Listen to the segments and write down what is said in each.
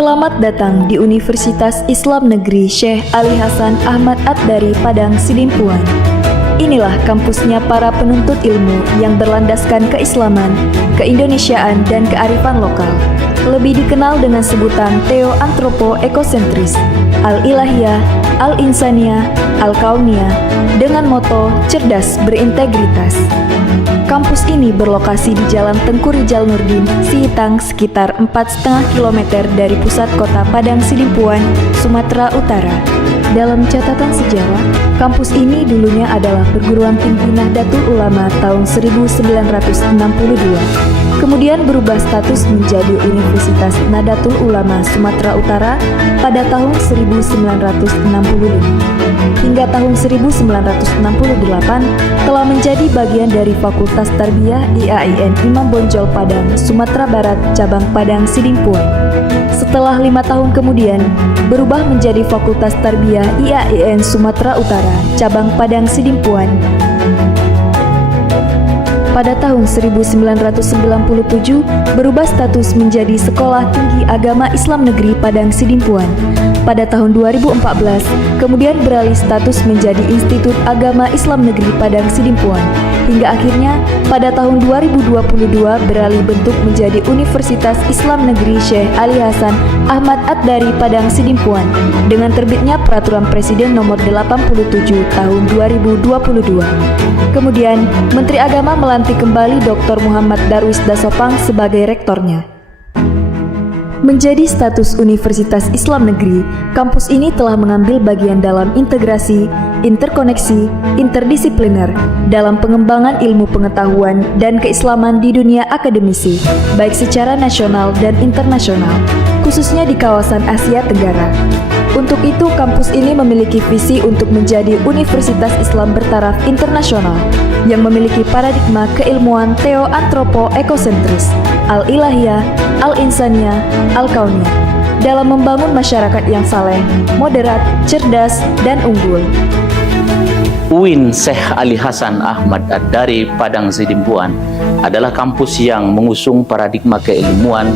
Selamat datang di Universitas Islam Negeri Syekh Ali Hasan Ahmad Ad-Dari Padang Sidimpuan. Inilah kampusnya para penuntut ilmu yang berlandaskan keislaman, keindonesiaan, dan kearifan lokal. Lebih dikenal dengan sebutan Theo-Antropo-Ekosentris, Al-Ilahiyah, Al-Insaniyah, Al-Kauniyah, dengan moto cerdas berintegritas. Kampus ini berlokasi di Jalan Tengku Rijal Nurdin, Sihitang, sekitar 4,5 km dari pusat kota Padang Sidimpuan, Sumatera Utara. Dalam catatan sejarah, kampus ini dulunya adalah perguruan tinggi Nahdlatul Ulama tahun 1962. Kemudian berubah status menjadi Universitas Nahdlatul Ulama Sumatera Utara pada tahun 1965. Hingga tahun 1968 telah menjadi bagian dari Fakultas Tarbiyah IAIN Imam Bonjol Padang, Sumatera Barat, cabang Padang Sidimpuan. Setelah 5 tahun kemudian, berubah menjadi Fakultas Tarbiyah IAIN Sumatera Utara, cabang Padang Sidimpuan. Pada tahun 1997, berubah status menjadi Sekolah Tinggi Agama Islam Negeri Padang Sidimpuan. Pada tahun 2014, kemudian beralih status menjadi Institut Agama Islam Negeri Padang Sidimpuan. Hingga akhirnya, pada tahun 2022 beralih bentuk menjadi Universitas Islam Negeri Syekh Ali Hasan Ahmad Ad-Dari Padang Sidimpuan dengan terbitnya Peraturan Presiden Nomor 87 Tahun 2022. Kemudian, Menteri Agama melantik kembali Dr. Muhammad Darwis Dasopang sebagai rektornya. Menjadi status Universitas Islam Negeri, kampus ini telah mengambil bagian dalam integrasi, interkoneksi, interdisipliner dalam pengembangan ilmu pengetahuan dan keislaman di dunia akademisi, baik secara nasional dan internasional, khususnya di kawasan Asia Tenggara. Untuk itu, kampus ini memiliki visi untuk menjadi Universitas Islam bertaraf internasional yang memiliki paradigma keilmuan Theo-Antropo-Ekosentris, Al-Ilahiyah, Al-Insaniyah, Al-Kauniyah dalam membangun masyarakat yang saleh, moderat, cerdas, dan unggul. UIN Syekh Ali Hasan Ahmad Ad-Dari Padang Sidimpuan adalah kampus yang mengusung paradigma keilmuan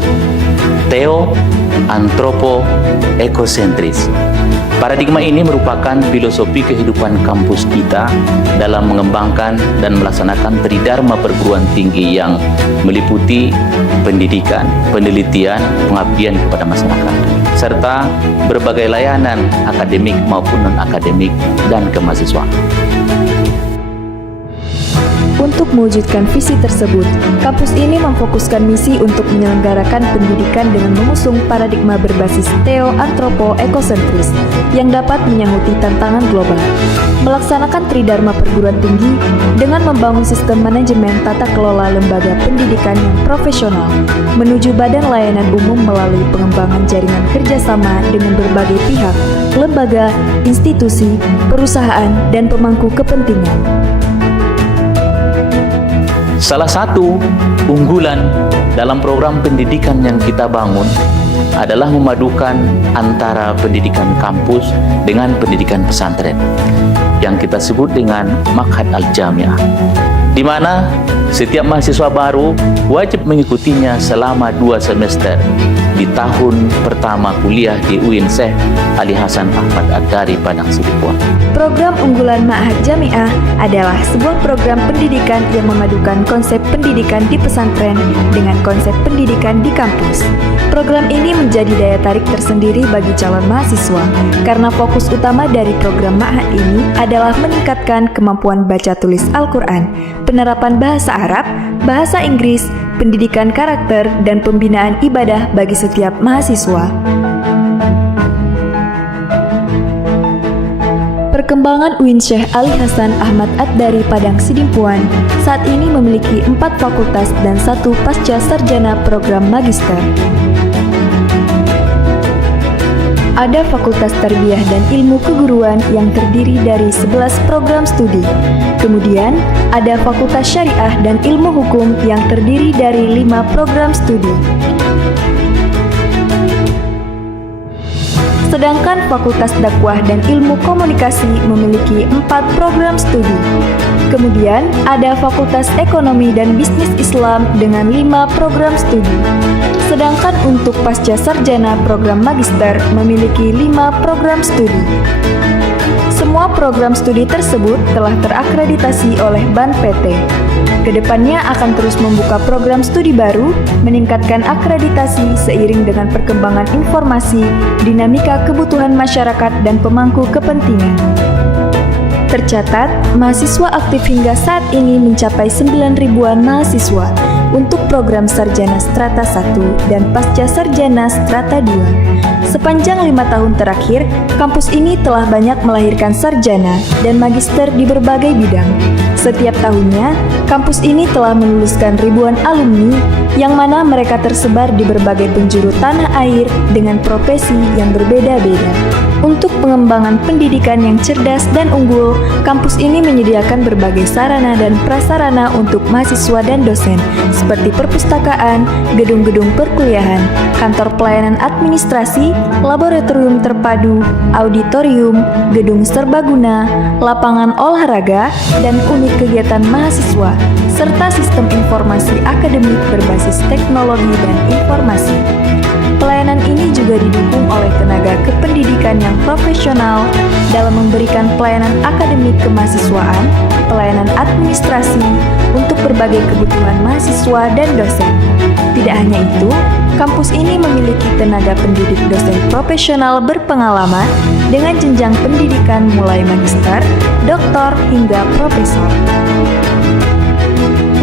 Theo-Antropo-Ekosentris. Paradigma ini merupakan filosofi kehidupan kampus kita dalam mengembangkan dan melaksanakan tridharma perguruan tinggi yang meliputi pendidikan, penelitian, pengabdian kepada masyarakat, serta berbagai layanan akademik maupun non-akademik dan kemahasiswaan. Untuk mewujudkan visi tersebut, kampus ini memfokuskan misi untuk menyelenggarakan pendidikan dengan mengusung paradigma berbasis Theo-Antropo-Ekosentris yang dapat menyahuti tantangan global, melaksanakan tridharma perguruan tinggi dengan membangun sistem manajemen tata kelola lembaga pendidikan yang profesional, menuju badan layanan umum melalui pengembangan jaringan kerjasama dengan berbagai pihak, lembaga, institusi, perusahaan, dan pemangku kepentingan. Salah satu unggulan dalam program pendidikan yang kita bangun adalah memadukan antara pendidikan kampus dengan pendidikan pesantren yang kita sebut dengan Ma'had Al-Jami'ah, di mana setiap mahasiswa baru wajib mengikutinya selama 2 semester di tahun pertama kuliah di UIN Syekh Ali Hasan Ahmad Ad-Dari Padang Sidimpuan. Program unggulan Ma'had Jami'ah adalah sebuah program pendidikan yang memadukan konsep pendidikan di pesantren dengan konsep pendidikan di kampus. Program ini menjadi daya tarik tersendiri bagi calon mahasiswa karena fokus utama dari program Ma'had ini adalah meningkatkan kemampuan baca tulis Al-Quran, penerapan bahasa Arab, bahasa Inggris, pendidikan karakter, dan pembinaan ibadah bagi setiap mahasiswa. Perkembangan UIN Syekh Ali Hasan Ahmad Ad-Dari Padang Sidimpuan saat ini memiliki 4 fakultas dan 1 pasca sarjana program magister. Ada Fakultas Tarbiyah dan Ilmu Keguruan yang terdiri dari 11 program studi. Kemudian, ada Fakultas Syariah dan Ilmu Hukum yang terdiri dari 5 program studi. Sedangkan Fakultas Dakwah dan Ilmu Komunikasi memiliki 4 program studi. Kemudian ada Fakultas Ekonomi dan Bisnis Islam dengan 5 program studi. Sedangkan untuk pasca sarjana program magister memiliki 5 program studi. Semua program studi tersebut telah terakreditasi oleh BAN PT. Kedepannya akan terus membuka program studi baru, meningkatkan akreditasi seiring dengan perkembangan informasi, dinamika kebutuhan masyarakat, dan pemangku kepentingan. Tercatat, mahasiswa aktif hingga saat ini mencapai 9 ribuan mahasiswa untuk program sarjana strata 1 dan pasca sarjana strata 2. Sepanjang 5 tahun terakhir, kampus ini telah banyak melahirkan sarjana dan magister di berbagai bidang. Setiap tahunnya, kampus ini telah meluluskan ribuan alumni yang mana mereka tersebar di berbagai penjuru tanah air dengan profesi yang berbeda-beda. Untuk pengembangan pendidikan yang cerdas dan unggul, kampus ini menyediakan berbagai sarana dan prasarana untuk mahasiswa dan dosen, seperti perpustakaan, gedung-gedung perkuliahan, kantor pelayanan administrasi, laboratorium terpadu, auditorium, gedung serbaguna, lapangan olahraga, dan unit kegiatan mahasiswa, serta sistem informasi akademik berbasis teknologi dan informasi. Pelayanan ini juga didukung oleh tenaga kependidikan yang profesional dalam memberikan pelayanan akademik kemahasiswaan, pelayanan administrasi untuk berbagai kebutuhan mahasiswa dan dosen. Tidak hanya itu, kampus ini memiliki tenaga pendidik dosen profesional berpengalaman dengan jenjang pendidikan mulai magister, doktor, hingga profesor.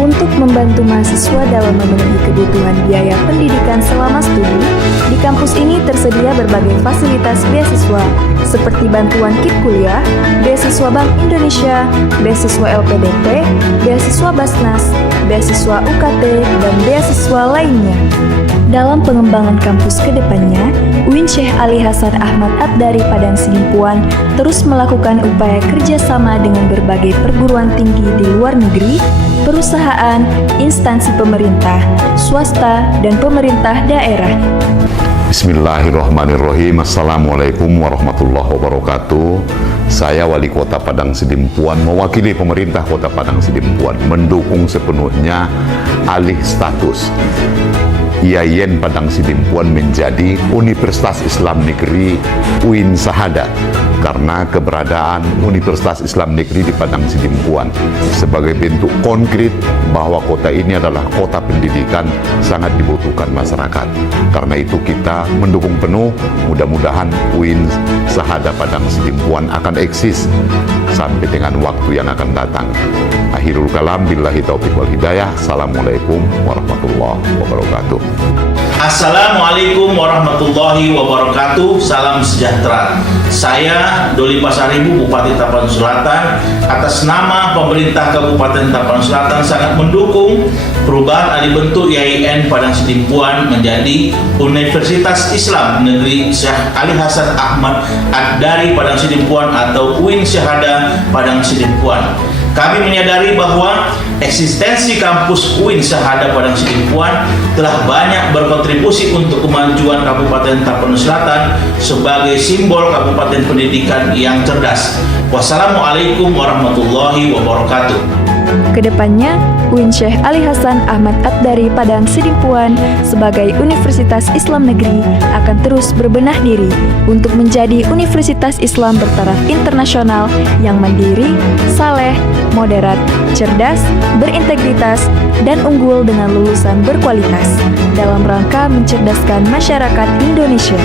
Untuk membantu mahasiswa dalam memenuhi kebutuhan biaya pendidikan selama studi, di kampus ini tersedia berbagai fasilitas beasiswa seperti bantuan kit kuliah, beasiswa Bank Indonesia, beasiswa LPDP, beasiswa Basnas, beasiswa UKT, dan beasiswa lainnya. Dalam pengembangan kampus ke depannya, UIN Syekh Ali Hasan Ahmad Ad-Dari Padang Sidimpuan terus melakukan upaya kerjasama dengan berbagai perguruan tinggi di luar negeri, perusahaan, instansi pemerintah, swasta, dan pemerintah daerah. Bismillahirrahmanirrahim. Assalamualaikum warahmatullahi wabarakatuh. Saya Wali Kota Padang Sidimpuan mewakili pemerintah Kota Padang Sidimpuan mendukung sepenuhnya alih status IAIN Padang Sidimpuan menjadi Universitas Islam Negeri UIN Sahada karena keberadaan Universitas Islam Negeri di Padang Sidimpuan sebagai bentuk konkret bahwa kota ini adalah kota pendidikan sangat dibutuhkan masyarakat. Karena itu kita mendukung penuh, mudah-mudahan UIN Sahada Padang Sidimpuan akan eksis sampai dengan waktu yang akan datang. Akhirul kalam, billahi taufiq wal hidayah. Assalamualaikum warahmatullahi wabarakatuh. Assalamualaikum warahmatullahi wabarakatuh. Salam sejahtera. Saya Doli Pasaribu, Bupati Tapanuli Selatan, atas nama pemerintah Kabupaten Tapanuli Selatan sangat mendukung perubahan alih bentuk IAIN Padang Sidimpuan menjadi Universitas Islam Negeri Syekh Ali Hasan Ahmad Ad-Dari Padang Sidimpuan atau UIN Syahada Padang Sidimpuan. Kami menyadari bahwa eksistensi kampus UIN Syahada Padang Sidimpuan telah banyak berkontribusi untuk kemajuan Kabupaten Tapanuli Selatan sebagai simbol kabupaten pendidikan yang cerdas. Wassalamualaikum warahmatullahi wabarakatuh. Kedepannya, UIN Syekh Ali Hasan Ahmad Ad-Dari Padang Sidimpuan sebagai Universitas Islam Negeri akan terus berbenah diri untuk menjadi Universitas Islam bertaraf internasional yang mandiri, saleh, moderat, cerdas, berintegritas, dan unggul dengan lulusan berkualitas dalam rangka mencerdaskan masyarakat Indonesia.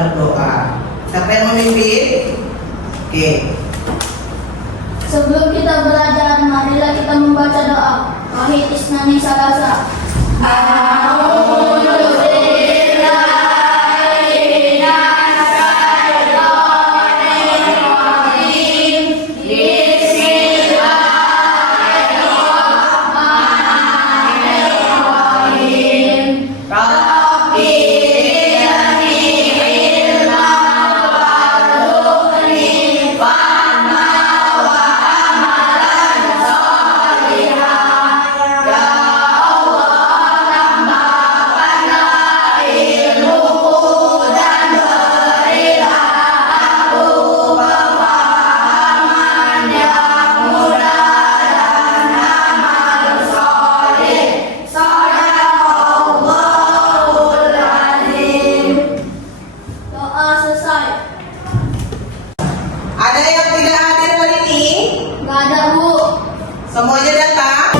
berdoa. Siapa yang memimpin? Oke. Sebelum kita belajar, marilah kita membaca doa. Wahid Isnani Salasa. Doa selesai. Ada yang tidak hadir hari ini? Gak ada, Bu. Semuanya datang?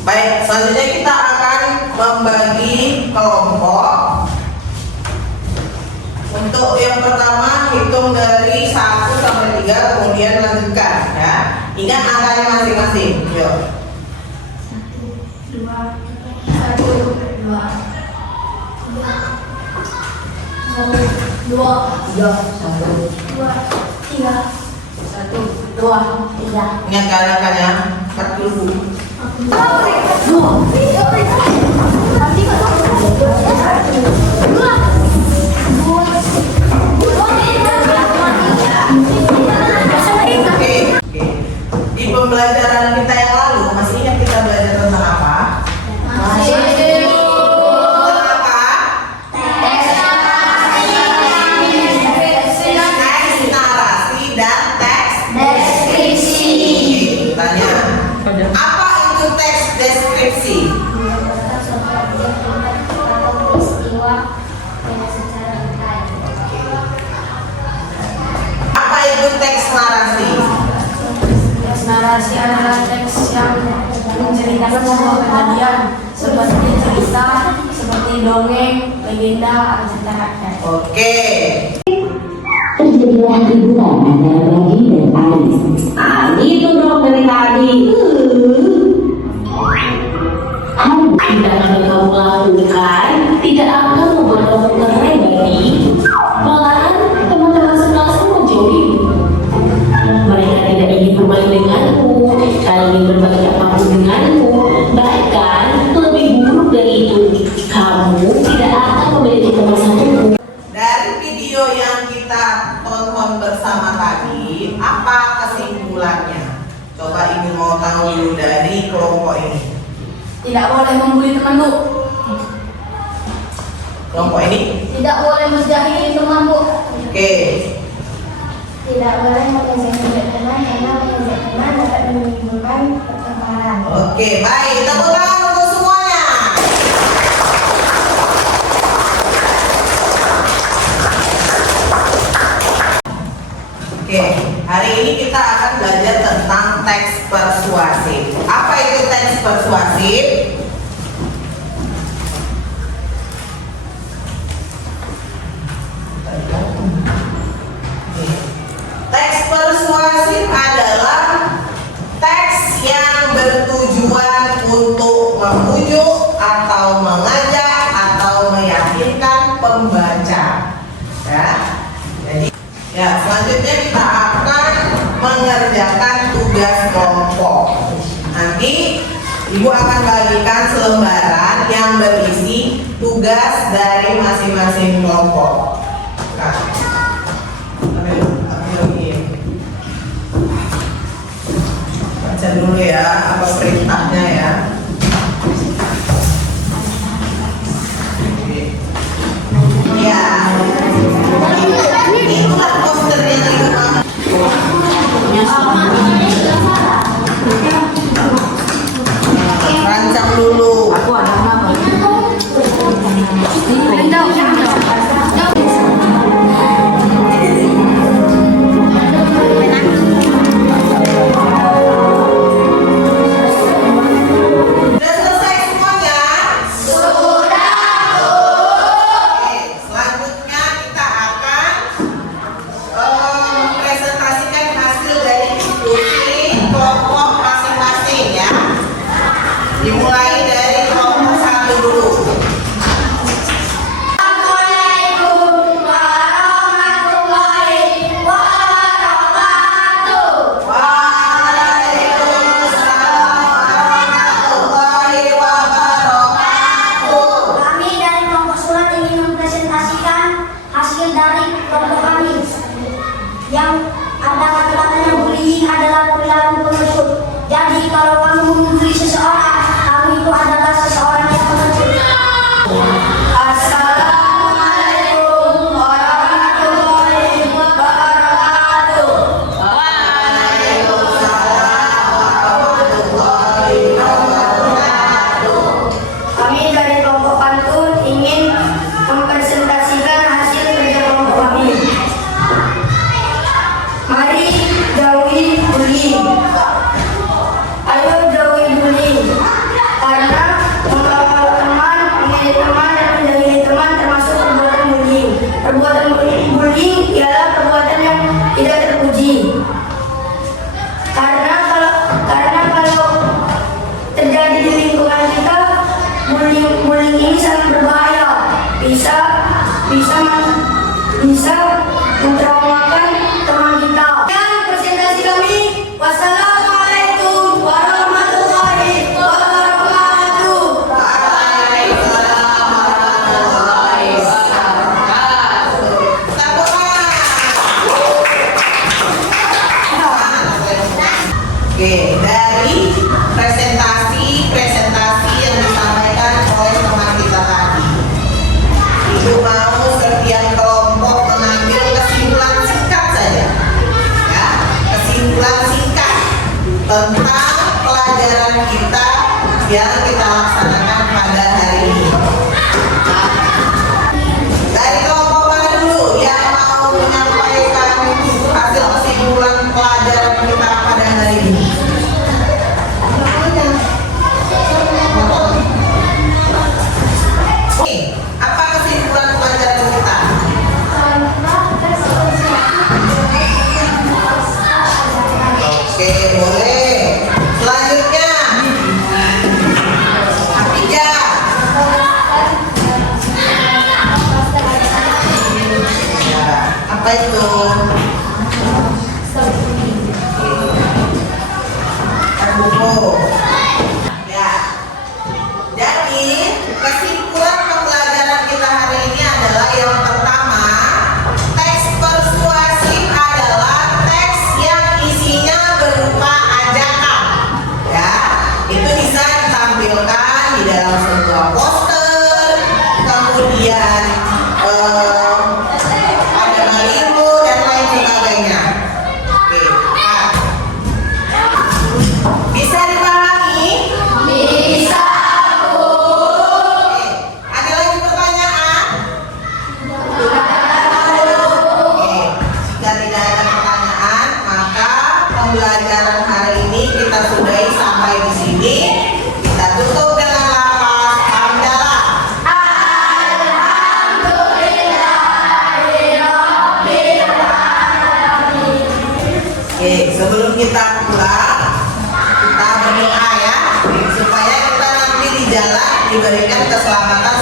Baik, selanjutnya kita akan membagi kelompok. Untuk yang pertama hitung dari 1 sampai 3, kemudian lanjutkan ya. Ingat angkanya masing-masing. Yuk. 1, 2, 1, 2, 2, 2, 3. Ingat angkanya 40. Oke. Di pembelajaran kita yang lalu, masih ingat kita belajar tentang apa? Tentang apa? Teks narasi dan teks deskripsi. Tanya, apa itu teks deskripsi? Apa itu teks narasi? Teks narasi adalah teks yang menceritakan sebuah kejadian seperti cerita, seperti dongeng, legenda, atau cerita rakyat. Oke. Terjadilah hubungan antara Bagi dan Aris. Itu dong dari tadi. Hal tidak akan kamu lakukan tidak akan membuat kamu cerai, Bagi. Malahan teman-teman sekelasmu menjauhimu. Mereka tidak ingin bermain denganmu, tak ingin berbagi apapun denganmu. Bahkan lebih buruk dari itu, kamu tidak akan memiliki teman satupun. Dari video yang kita tonton bersama tadi, apa kesimpulannya? Coba Ibu mau tahu dulu dari kelompok ini. Tidak boleh membuli teman, Bu. Kelompok ini? Tidak boleh menjahili teman, Bu. Oke. Tidak boleh mengejek teman karena mengejek teman dapat menimbulkan pertengkaran. Oke, baik. Tepuk tangan untuk semuanya. Oke, hari ini kita akan belajar tentang teks persuasif. Apa itu teks persuasif? Teks persuasif adalah teks yang bertujuan untuk membujuk atau mengajak atau meyakinkan pembaca. Ya. Jadi, ya selanjutnya kita akan mengerjakan tugas kelompok. Nanti Ibu akan bagikan selembaran yang berisi tugas dari masing-masing kelompok. Nah, baca dulu ya apa perintahnya ya. Ya, itulah posternya di rumah. Rancang dulu. Aku ada nama. Sudah selesai semuanya? Sudah. Oke, selanjutnya kita akan presentasikan hasil dari diskusi kelompok masing-masing ya. Dimulai dari kelompok 1 dulu. Assalamualaikum warahmatullahi wabarakatuh. Waalaikumsalam warahmatullahi wabarakatuh. Kami dari kelompok surat ingin mempresentasikan hasil dari kelompok kami. Yang ada kata-katanya bullying adalah perilaku pengecut. Jadi kalau kamu membuli seseorang, kamu itu adalah seseorang yang pengecut. Assalamualaikum warahmatullahi wabarakatuh. Kami dari kelompok pantun ingin mempresentasikan hasil kerja kelompok kami. Mari jauhi bullying. Ayo jauhi bullying. Karena mengawal teman, memilih teman, dan menjauhi teman termasuk perbuatan bullying. Perbuatan bullying ialah perbuatan yang tidak terpuji. Karena kalau terjadi di lingkungan kita, bullying ini sangat berbahaya. Bisa mentraumakan teman kita. Dan presentasi kami, wassalamualaikum warahmatullahi wabarakatuh. Oke, dari presentasi yang disampaikan oleh teman kita tadi, Ibu mau setiap kelompok mengambil kesimpulan Apa itu? Buku. Ya. Jadi kesimpulan pembelajaran kita hari ini adalah yang pertama, teks persuasif adalah teks yang isinya berupa ajakan. Ya, itu bisa ditampilkan di dalam sebuah poster, kemudian ada baliho dan lain sebagainya. Oke, nah. Bisa dipahami? Bisa. Oke, ada lagi pertanyaan? Oke, jika tidak ada pertanyaan, maka pembelajaran hari ini kita sudahi sampai di sini. Kita tutup dengan lafaz hamdalah. Oke, sebelum kita pulang, kita berdoa ya, supaya kita nanti di jalan diberikan keselamatan